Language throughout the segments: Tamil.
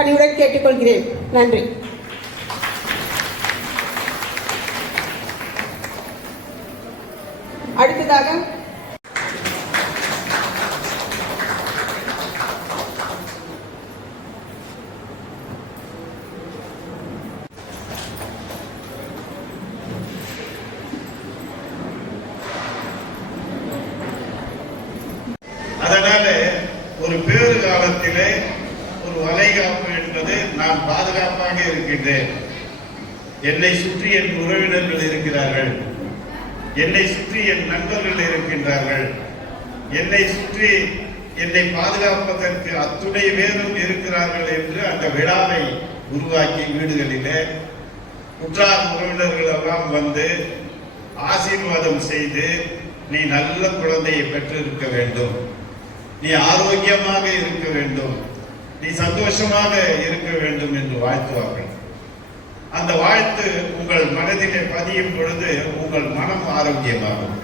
பணியுடன் கேட்டுக்கொள்கிறேன். நன்றி. அடுத்ததாக அதனால ஒரு பேறு காலத்திலே ஒரு வளைகாப்பு என்பது நான் பாதுகாப்பாக இருக்கின்றேன், என்னை சுற்றி என் உறவினர்கள் இருக்கிறார்கள், என்னை சுற்றி என் நண்பர்கள் இருக்கின்றார்கள், என்னை சுற்றி என்னை பாதுகாப்பதற்கு அத்துணை பேரும் இருக்கிறார்கள் என்று அந்த விழாவை உருவாக்கி வீடுகளிலே உற்றார் உறவினர்கள் எல்லாம் வந்து ஆசீர்வாதம் செய்து நீ நல்ல குழந்தையை பெற்றிருக்க வேண்டும், நீ ஆரோக்கியமாக இருக்க வேண்டும், நீ சந்தோஷமாக இருக்க வேண்டும் என்று வாழ்த்துவார்கள். அந்த வாழ்த்து உங்கள் மனதிலே பதியும் பொழுது உங்கள் மனம் ஆரோக்கியமாகும்.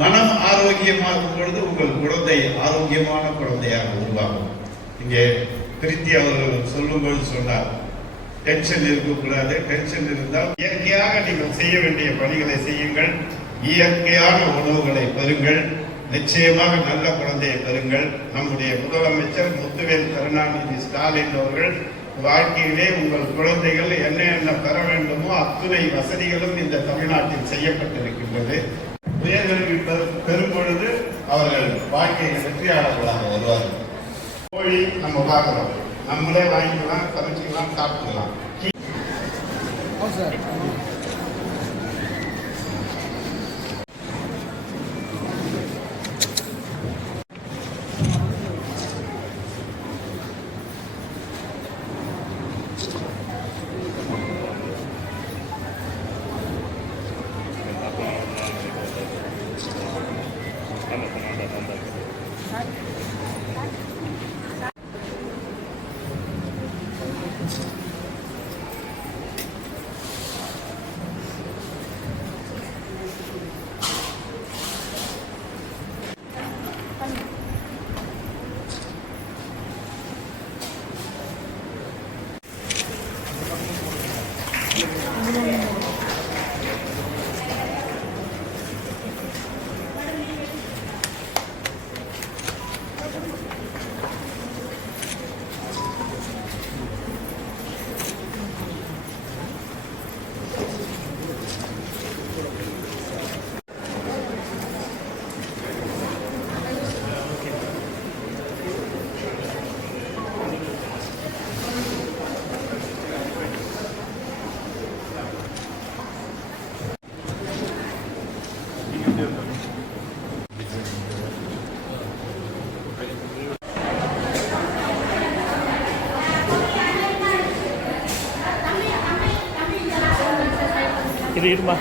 மனம் ஆரோக்கியமாகும் பொழுது உங்கள் குழந்தை ஆரோக்கியமான குழந்தையாக உருவாகும். இங்கே பிரித்தி அவர்கள் சொல்லும்போது சொன்னார், டென்ஷன் இருக்கக்கூடாது, டென்ஷன் இருந்தால் இயற்கையாக நீங்கள் செய்ய வேண்டிய பணிகளை செய்யுங்கள், இயற்கையான உணவுகளை பெறுங்கள், நிச்சயமாக நல்ல குழந்தையை பெறுங்கள். நம்முடைய முதலமைச்சர் முத்துவேல் கருணாநிதி ஸ்டாலின் அவர்கள் வாழ்க்கையிலே உங்கள் குழந்தைகள் என்ன பெற வேண்டுமோ அத்துணை வசதிகளும் இந்த தமிழ்நாட்டில் செய்யப்பட்டிருக்கின்றது. உயர்கல்வி பெறும் பொழுது அவர்கள் வாழ்க்கையில் வெற்றியாளர்களாக வருவார்கள். கோழி நம்ம பார்க்கிறோம், நம்மளே வாங்கிக்கலாம், சமைச்சிக்கலாம், சாப்பிட்டுக்கலாம். இது இருமா.